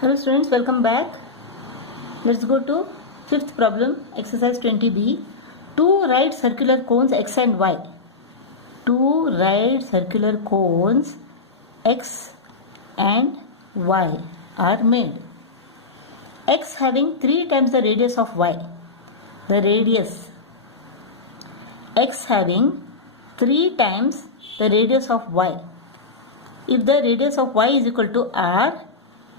Hello students, welcome back. Let's go to fifth problem, exercise 20b. Two right circular cones x and y. Two right circular cones x and y are made. X having 3 times the radius of y. The radius x having 3 times the radius of y. If the radius of y is equal to r,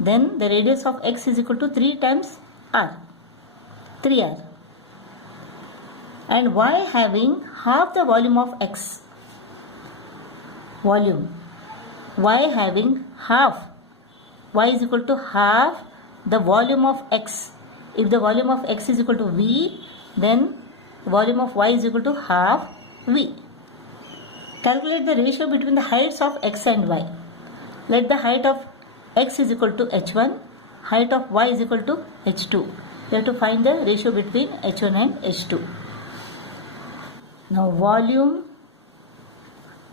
then the radius of x is equal to 3 times r, 3r. And y having half the volume of x. Volume. Y having half. Y is equal to half the volume of x. If the volume of x is equal to v, then the volume of y is equal to half v. Calculate the ratio between the heights of x and y. Let the height of x is equal to h1, height of y is equal to h2. We have to find the ratio between h1 and h2. Now volume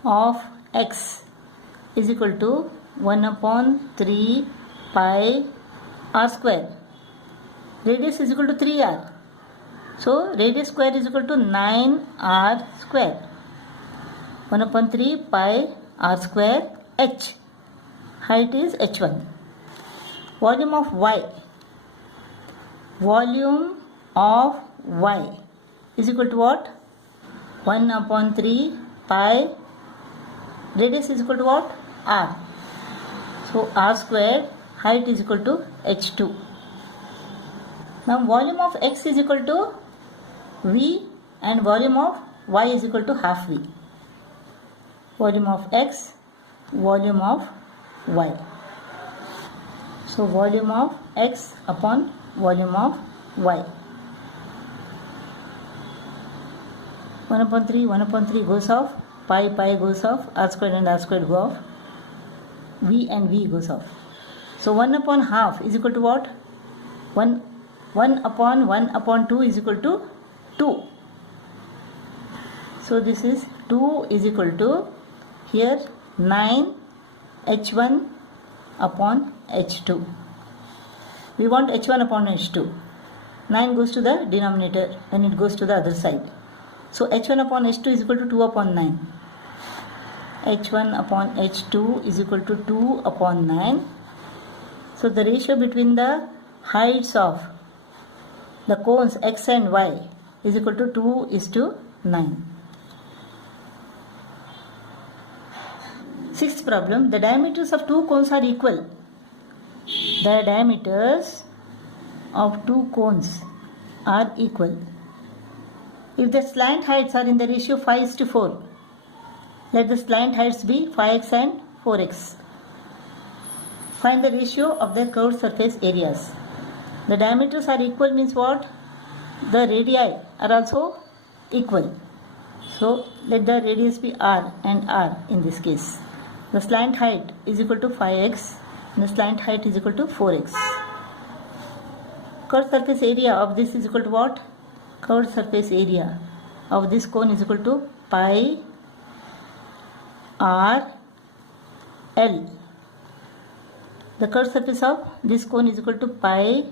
of x is equal to 1 upon 3 pi r square. Radius is equal to 3r. So radius square is equal to 9r square. 1 upon 3 pi r square h. Height is h1. Volume of y. Volume of y is equal to what? 1 upon 3 pi. Radius is equal to what? R. So r squared. Height is equal to h2. Now volume of x is equal to v and volume of y is equal to half v. Volume of x, volume of y. So volume of x upon volume of y. 1 upon 3 goes off, pi goes off, r squared and r squared go off, v and v goes off. So 1 upon half is equal to what? 1 upon 1 upon 2 is equal to 2. So this is 2 is equal to here 9 h1 upon h2. We want h1 upon h2. 9 goes to the denominator and it goes to the other side. So h1 upon h2 is equal to 2 upon 9. h1 upon h2 is equal to 2 upon 9. So the ratio between the heights of the cones x and y is equal to 2:9. Sixth problem, the diameters of two cones are equal. The diameters of two cones are equal. If the slant heights are in the ratio 5:4, let the slant heights be 5x and 4x. Find the ratio of the curved surface areas. The diameters are equal means what? The radii are also equal. So let the radius be r and r in this case. The slant height is equal to 5x and the slant height is equal to 4x. Curved surface area of this is equal to what? Curved surface area of this cone is equal to pi r l. The curved surface of this cone is equal to pi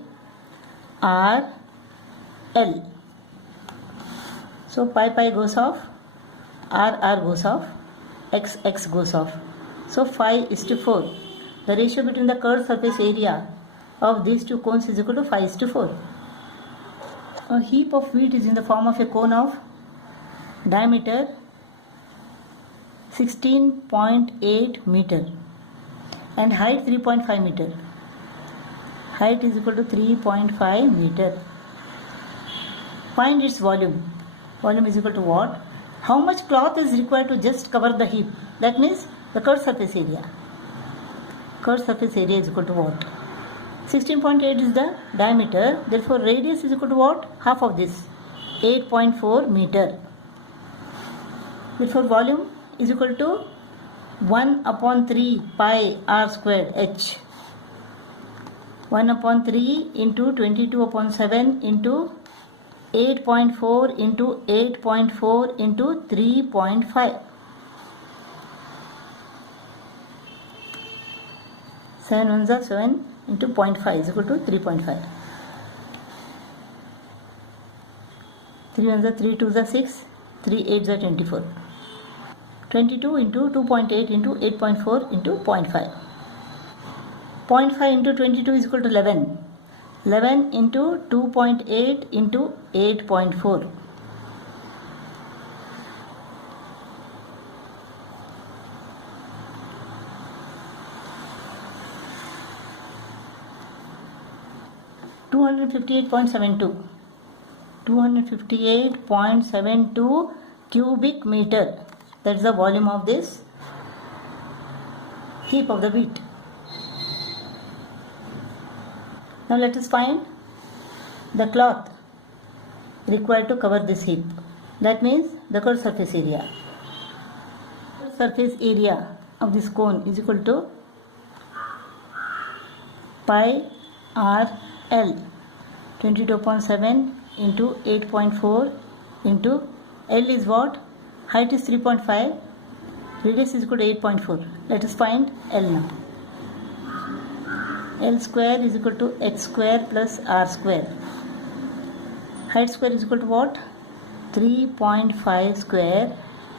r l. So pi goes off, r goes off, x goes off. So 5:4. The ratio between the curved surface area of these two cones is equal to 5:4. A heap of wheat is in the form of a cone of diameter 16.8 meter and height 3.5 meter. Height is equal to 3.5 meter. Find its volume. Volume is equal to what? How much cloth is required to just cover the heap? That means the curved surface area. Curved surface area is equal to what? 16.8 is the diameter. Therefore radius is equal to what? Half of this. 8.4 meter. Therefore volume is equal to 1 upon 3 pi r squared h. 1 upon 3 into 22 upon 7 into 8.4 into 8.4 into 3.5. 7 ones are 7, into 0.5 is equal to 3.5. 3 1s are 3 2s are 6, 3 8s are 24. 22 into 2.8 into 8.4 into 0.5. 0.5 into 22 is equal to 11. 11 into 2.8 into 8.4. $258.72. 258.72 cubic meter. That's the volume of this heap of the wheat. Now let us find the cloth required to cover this heap. That means the curved surface area. Surface area of this cone is equal to pi r L, 22.7 into 8.4 into L is what? Height is 3.5, radius is equal to 8.4. Let us find L now. L square is equal to h square plus r square. Height square is equal to what? 3.5 square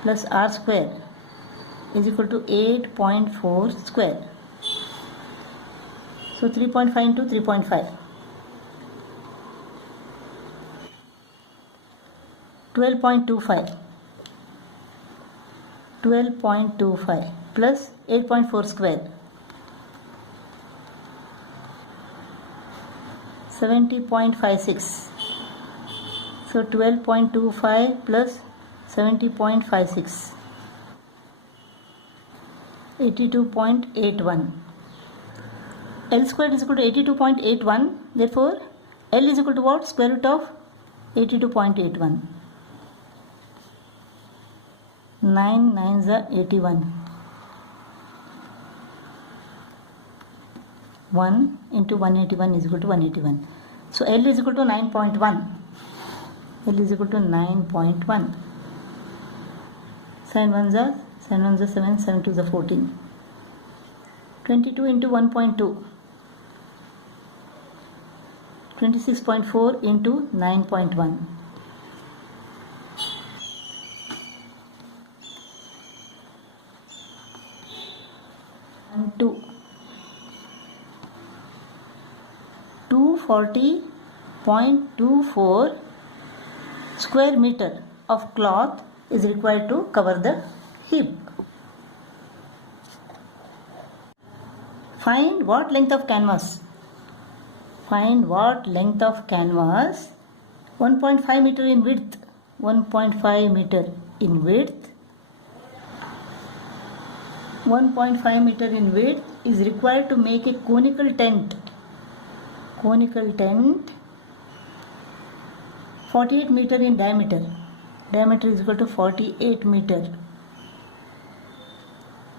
plus r square is equal to 8.4 square. So 3.5 into 3.5. 12.25 plus 8.4 square, 70.56. So 12.25 plus 70.56, 82.81. L squared is equal to 82.81. Therefore L is equal to what? Square root of 82.81. 9 9s are 81. 1 into 181 is equal to 181. So L is equal to 9.1. L is equal to 9.1. Sin 1s are 7, sin 2s are 14. 22 into 1.2. 26.4 into 9.1. 240.24 square meter of cloth is required to cover the heap. Find what length of canvas? Find what length of canvas? 1.5 meter in width. 1.5 meter in width. 1.5 meter in width is required to make a conical tent. Conical tent 48 meter in diameter. Diameter is equal to 48 meter.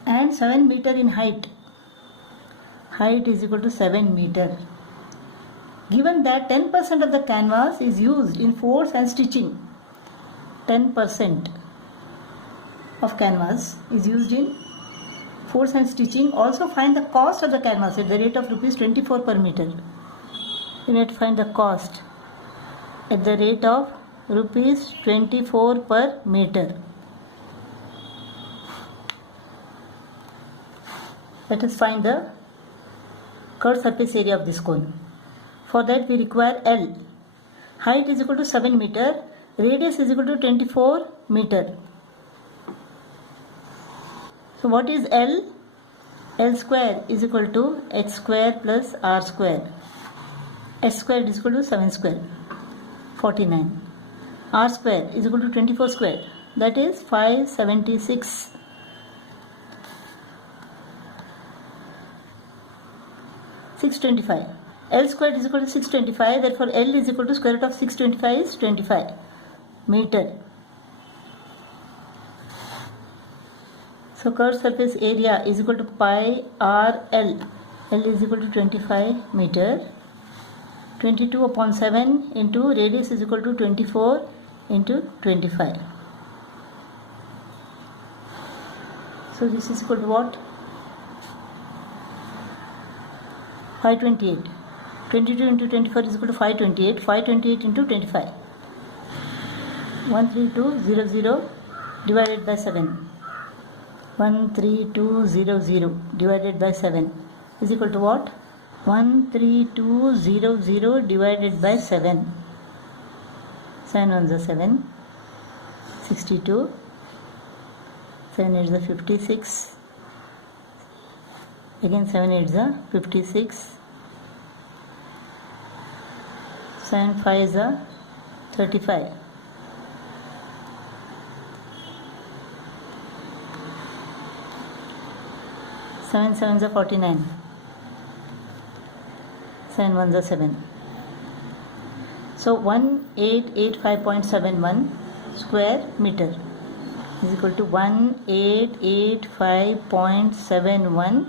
And 7 meter in height. Height is equal to 7 meter. Given that 10% of the canvas is used in force and stitching. 10% of canvas is used in force and stitching. Also find the cost of the canvas at the rate of rupees 24 per meter. You need to find the cost at the rate of rupees 24 per meter. Let us find the curved surface area of this cone. For that we require L. Height is equal to 7 meter. Radius is equal to 24 meter. So what is L? L square is equal to h square plus r square. S square is equal to 7 square, 49. R square is equal to 24 square, that is 576. $625. L square is equal to 625, therefore L is equal to square root of 625 is 25 meter. So curved surface area is equal to pi r L. L is equal to 25 meter. 22 upon 7 into radius is equal to 24 into 25. So this is equal to what? 528. 22 into 24 is equal to 528. 528 into 25. 13200 divided by 7. 13200 divided by 7 is equal to what? 13200 divided by 7. 7 ones are 7. 62. 7 8s are 56. Again 7 8s are 56. 7 5s are 35. 7 7s are 49. 7 1s are 7. So 1885.71 square meter is equal to 1885.71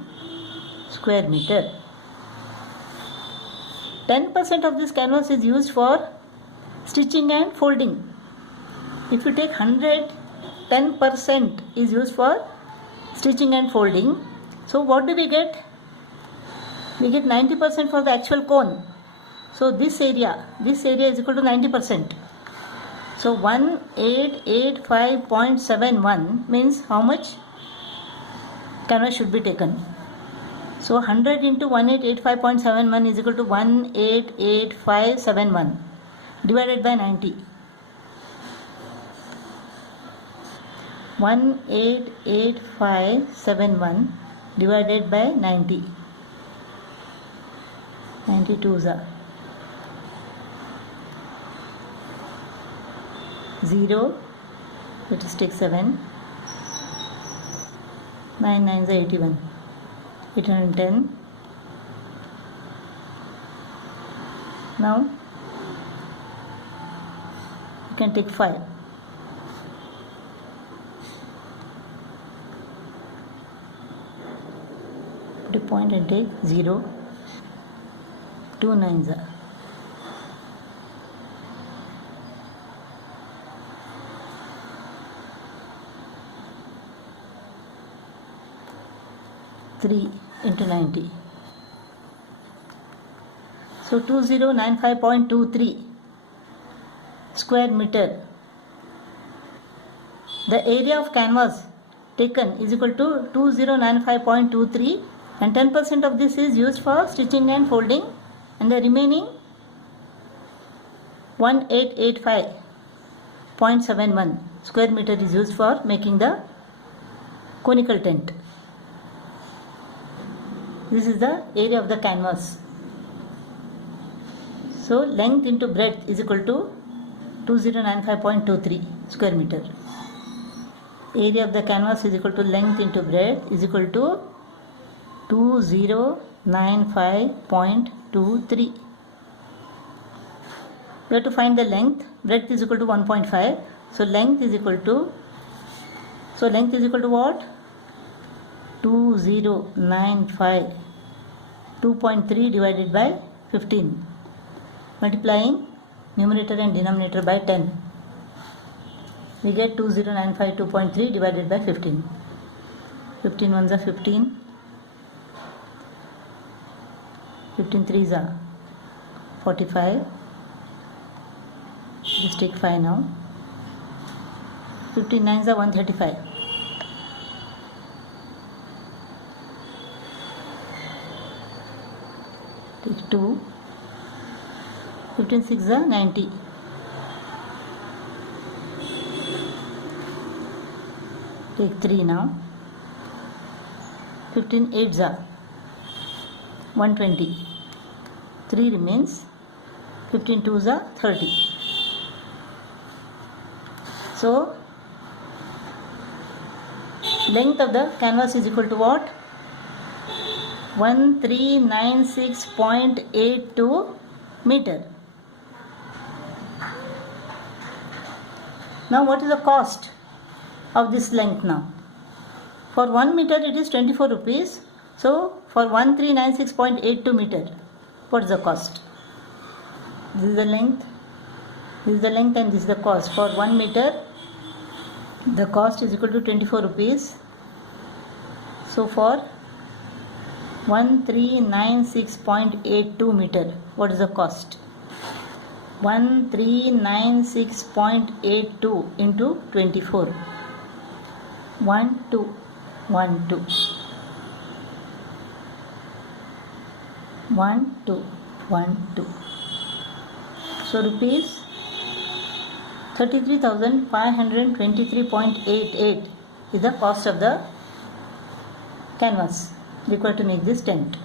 square meter. 10% of this canvas is used for stitching and folding. If you take 100, 10% is used for stitching and folding. So what do we get? We get 90% for the actual cone. So this area is equal to 90%. So 1885.71 means how much canvas should be taken. So 100 into 1885.71 is equal to 188571 divided by 90. 188,571 divided by 90. 92s are 0. Let us take 7. 9 9s are 81. 810. Now you can take 5. Put a point and take 0. 2 9s are 3 into 90. So 2095.23 square meter. The area of canvas taken is equal to 2095.23 and 10% of this is used for stitching and folding, and the remaining 1885.71 square meter is used for making the conical tent. This is the area of the canvas. So length into breadth is equal to 2095.23 square meter. Area of the canvas is equal to length into breadth is equal to 2095.23. We have to find the length. Breadth is equal to 1.5. So length is equal to what? 2095. 2.3 divided by 15. Multiplying numerator and denominator by 10. We get 2095 2.3 divided by 15. 15 ones are 15. 15 threes are 45. Just take 5 now. 15 nines are 135. Take 2. 15 6 are 90. Take 3 now. 15 8s are 120. 3 remains. 15 2s are 30. So length of the canvas is equal to what? 1396.82 meter. Now what is the cost of this length now? For 1 meter it is 24 rupees. So for 1396.82 meter, what is the cost? This is the length. This is the length and this is the cost. For 1 meter the cost is equal to 24 rupees. So for 1396.82 meter. What is the cost? 1396.82 into 24. 1212. So rupees 33,523.88 is the cost of the canvas required to make this tent.